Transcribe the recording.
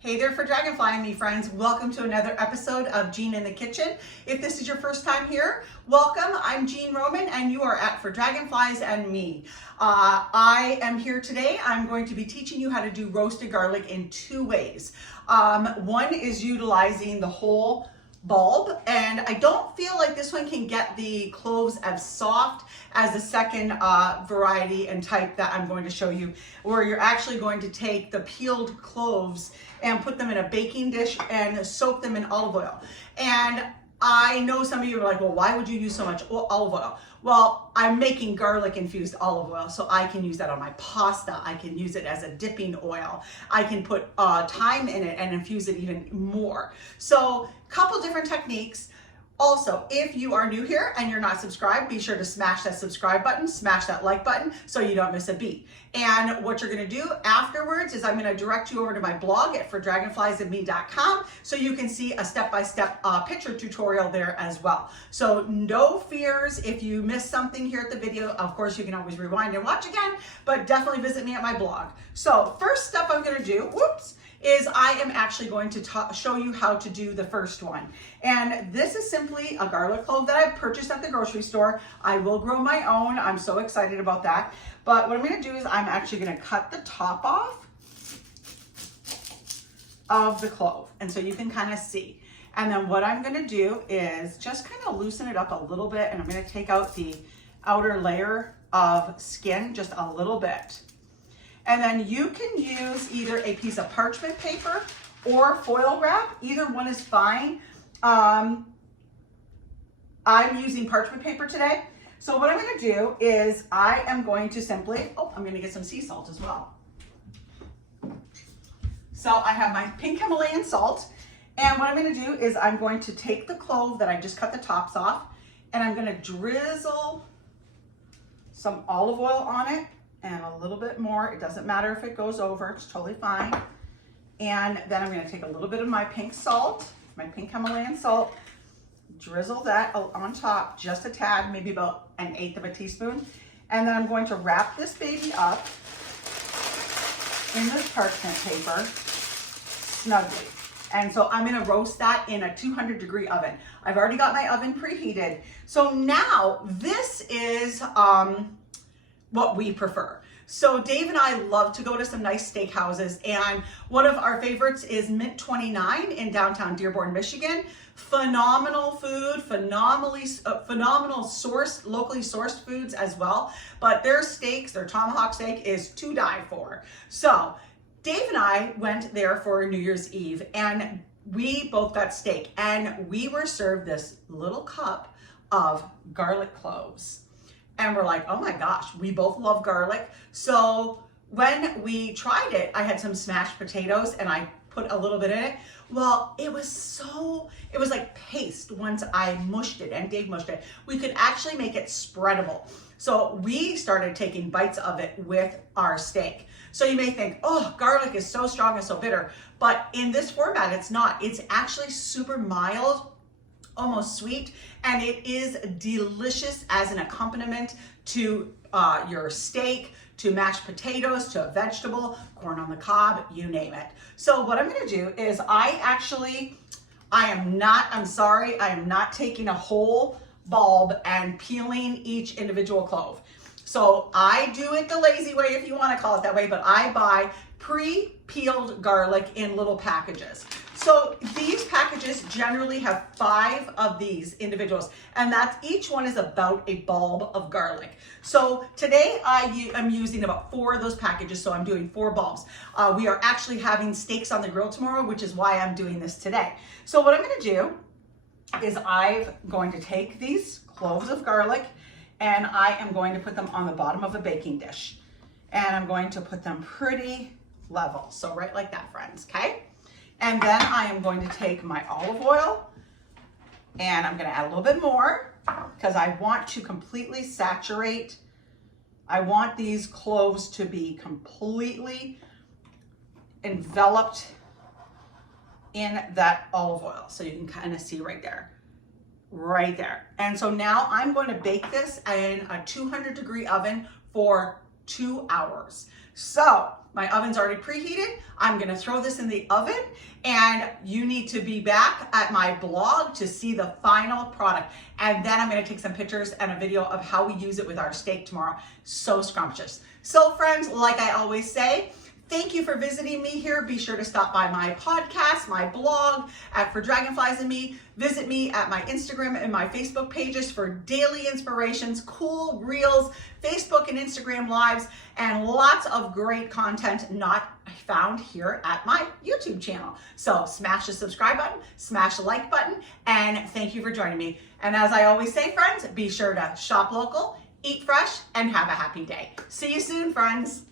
Hey there for Dragonfly and me friends. Welcome to another episode of Jean in the Kitchen. If this is your first time here, welcome. I'm Jean Roman and you are at For Dragonflies and Me. I am here today. I'm going to be teaching you how to do roasted garlic in two ways. One is utilizing the whole bulb, and I don't feel like this one can get the cloves as soft as the second variety and type that I'm going to show you, where you're actually going to take the peeled cloves and put them in a baking dish and soak them in olive oil. And I know some of you are like, well, why would you use so much olive oil? Well, I'm making garlic infused olive oil, so I can use that on my pasta. I can use it as a dipping oil. I can put thyme in it and infuse it even more. So a couple different techniques. Also, if you are new here and you're not subscribed, be sure to smash that subscribe button, smash that like button so you don't miss a beat. And what you're gonna do afterwards is I'm gonna direct you over to my blog at fordragonfliesandme.com so you can see a step-by-step picture tutorial there as well. So no fears if you miss something here at the video. Of course, you can always rewind and watch again, but definitely visit me at my blog. So first step I'm gonna do, is I am actually going to show you how to do the first one. And this is simply a garlic clove that I purchased at the grocery store. I will grow my own. I'm so excited about that. But what I'm gonna do is I'm actually gonna cut the top off of the clove. And so you can kind of see. And then what I'm gonna do is just kind of loosen it up a little bit, and I'm gonna take out the outer layer of skin just a little bit. And then you can use either a piece of parchment paper or foil wrap. Either one is fine. I'm using parchment paper today. So what I'm gonna do is I am going to simply, I'm gonna get some sea salt as well. So I have my pink Himalayan salt. And what I'm gonna do is I'm going to take the clove that I just cut the tops off, and I'm gonna drizzle some olive oil on it. And a little bit more. It doesn't matter if it goes over, it's totally fine. And then I'm gonna take a little bit of my pink salt, my pink Himalayan salt, drizzle that on top, just a tad, maybe about 1/8 of a teaspoon. And then I'm going to wrap this baby up in this parchment paper snugly. And so I'm gonna roast that in a 200-degree oven. I've already got my oven preheated. So now this is, what we prefer. So Dave and I love to go to some nice steakhouses, and one of our favorites is Mint 29 in downtown Dearborn, Michigan. Phenomenal food, phenomenally sourced, locally sourced foods as well. But their steaks, their tomahawk steak is to die for. So Dave and I went there for New Year's Eve, and we both got steak, and we were served this little cup of garlic cloves. And we're like, oh my gosh, we both love garlic. So when we tried it, I had some smashed potatoes and I put a little bit in it. Well, it was like paste once I mushed it, and Dave mushed it. We could actually make it spreadable. So we started taking bites of it with our steak. So you may think, oh, garlic is so strong and so bitter. But in this format, it's not. It's actually super mild, almost sweet, and it is delicious as an accompaniment to your steak, to mashed potatoes, to a vegetable, corn on the cob, you name it. So what I'm gonna do is I'm not taking a whole bulb and peeling each individual clove. So I do it the lazy way, if you wanna call it that way, but I buy pre-peeled garlic in little packages. So these packages generally have 5 of these individuals, and each one is about a bulb of garlic. So today I am using about 4 of those packages, so I'm doing 4 bulbs. We are actually having steaks on the grill tomorrow, which is why I'm doing this today. So what I'm gonna do is I'm going to take these cloves of garlic, and I am going to put them on the bottom of a baking dish. And I'm going to put them pretty level. So right like that, friends, okay? And then I am going to take my olive oil, and I'm gonna add a little bit more because I want to completely saturate. I want these cloves to be completely enveloped in that olive oil. So you can kind of see right there. And so now I'm going to bake this in a 200-degree oven for 2 hours. So my oven's already preheated. I'm gonna throw this in the oven, and you need to be back at my blog to see the final product. And then I'm gonna take some pictures and a video of how we use it with our steak tomorrow. So scrumptious. So friends, like I always say, thank you for visiting me here. Be sure to stop by my podcast, my blog at For Dragonflies and Me. Visit me at my Instagram and my Facebook pages for daily inspirations, cool reels, Facebook and Instagram lives, and lots of great content not found here at my YouTube channel. So smash the subscribe button, smash the like button, and thank you for joining me. And as I always say, friends, be sure to shop local, eat fresh, and have a happy day. See you soon, friends.